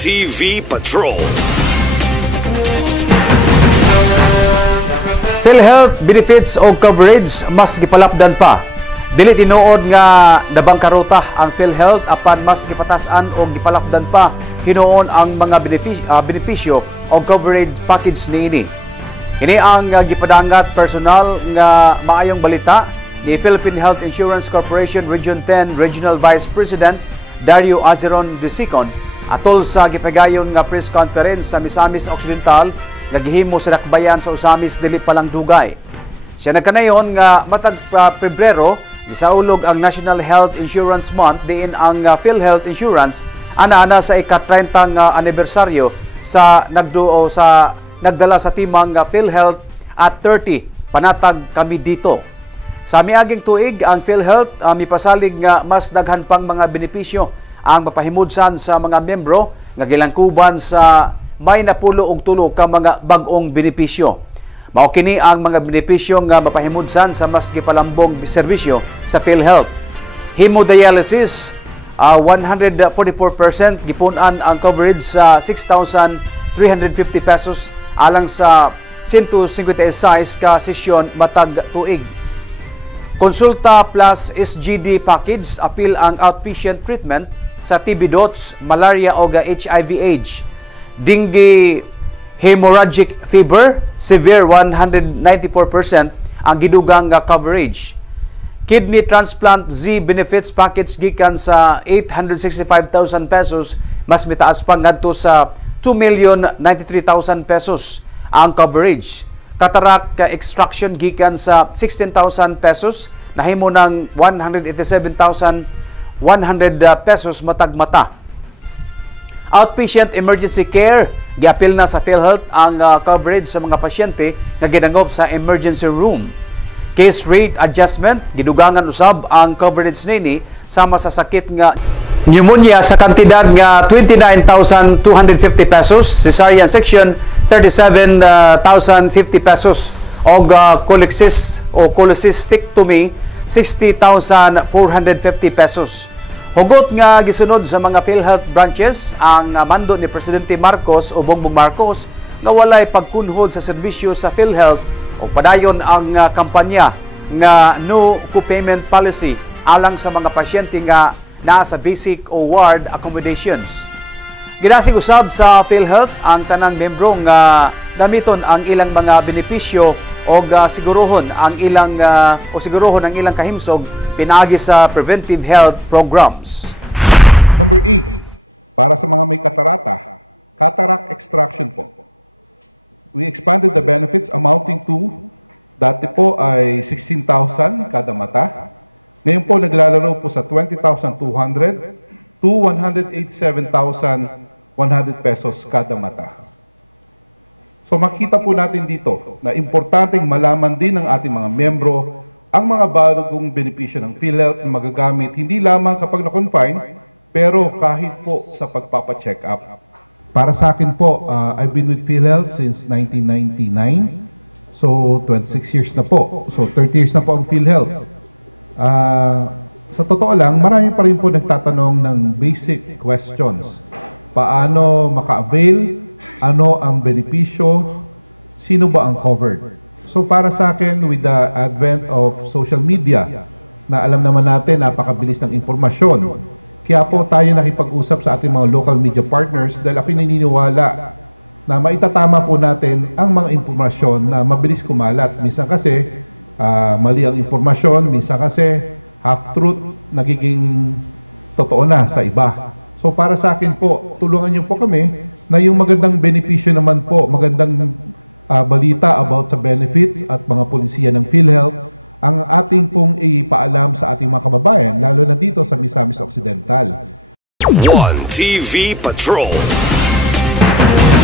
TV Patrol. PhilHealth benefits o coverage mas gipalapdan pa. Dili tinuod nga nabangkarota ang PhilHealth apan mas gipatasan o gipalapdan pa hinuon ang mga benepisyo o coverage package niini. Kini ang gipadangat personal nga maayong balita ni Philippine Health Insurance Corporation Region 10 Regional Vice President Dario Azeron II atol sa gipagayon nga press conference sa Misamis Occidental nga gihimo sa dakbayan sa Usamis dili pa lang dugay. Siya nagkanayon nga matag Pebrero gisaulog ang National Health Insurance Month diin ang PhilHealth Insurance ana sa ika-30 nga anibersaryo sa nagdala sa timang PhilHealth at 30 panatag kami dito. Sa miaging tuig ang PhilHealth mipasalig nga mas daghan pang mga benepisyo ang mapahimudsan sa mga membro nga gilangkuban sa may napulo og tulo ka mga bag-ong benepisyo. Mao kini ang mga benepisyo nga mapahimudsan sa mas gipalambong serbisyo sa PhilHealth. Hemodialysis 144% gipunan ang coverage sa 6,350 pesos alang sa 156 ka sesyon matag tuig. Konsulta plus SGD package apil ang outpatient treatment sa TB dots, malaria o HIV/AIDS. Dengue hemorrhagic fever, severe 194% ang gidugang coverage. Kidney transplant Z benefits package gikan sa 865,000 pesos mas mitaas pa ngadto sa 2,093,000 pesos ang coverage. Cataract extraction gikan sa 16,000 pesos nahimo ng 187,100 pesos matag mata. Outpatient emergency care, giapil na sa PhilHealth ang coverage sa mga pasyente nga ginangop sa emergency room. Case rate adjustment, gidugangan usab ang coverage nini sama sa sakit nga pneumonia sa kantidad nga 29,250 pesos, cesarean section 37,050 pesos og cholecystectomy 60,450 pesos. Hugot nga gisunod sa mga PhilHealth branches ang mando ni Presidente Marcos o Bongbong Marcos nga walay pagkunhod sa serbisyo sa PhilHealth o padayon ang kampanya nga no co-payment policy alang sa mga pasyente nga naa sa basic o ward accommodations. Ginasig usab sa PhilHealth ang tanang membro nga gamiton ang ilang mga benepisyo o sigurohon ang ilang kahimsog pinaagi sa preventive health programs. Number 8, para sa mga may katarata, cataract extraction po. We expanded the benefits amounting to, dati po ay 16,000 kada mata. Ngayon po naglalaro po sa 20,200 to 187,100 pesos kada mata. So makita po natin dito na importanteng malaman din ng ating mga membro ang mga bagong benepisyo ng PhilHealth na magagamit hindi lamang kapag na-confine, pero kahit po sa pagpapacheck up. Para sa akin po, I've been with PhilHealth since 1999. So 26 years na po. So 30 years na po ang PhilHealth. Sa totoo lang, marami pa rin po nagtatanong ng basic questions. Paano maka-avail? Ano ang benepisyo? Sino ba ang covered? So para sa akin, with the advent of social media, na alam naman natin, napakabilis ng impormasyon. Kaya po tayo nakipag-usap sa ating mga local media partners dahil ako'y naniniwala na maitatama po natin ang mga impormasyon na mabilis kumalat. Minsan kasi, mali ang impormasyon, minsan kasi, half-truth, nagiging totoo na sa iba. So para sa akin po, tulungan niyo po kami na yung magandang benepisyo naman po, magandang balita about sa benefits at mga polisiya ng PhilHealth, ang ating pong ipaalam sa ating mga kababayan, lalo na dito sa Misamis Occidental. 1 TV Patrol.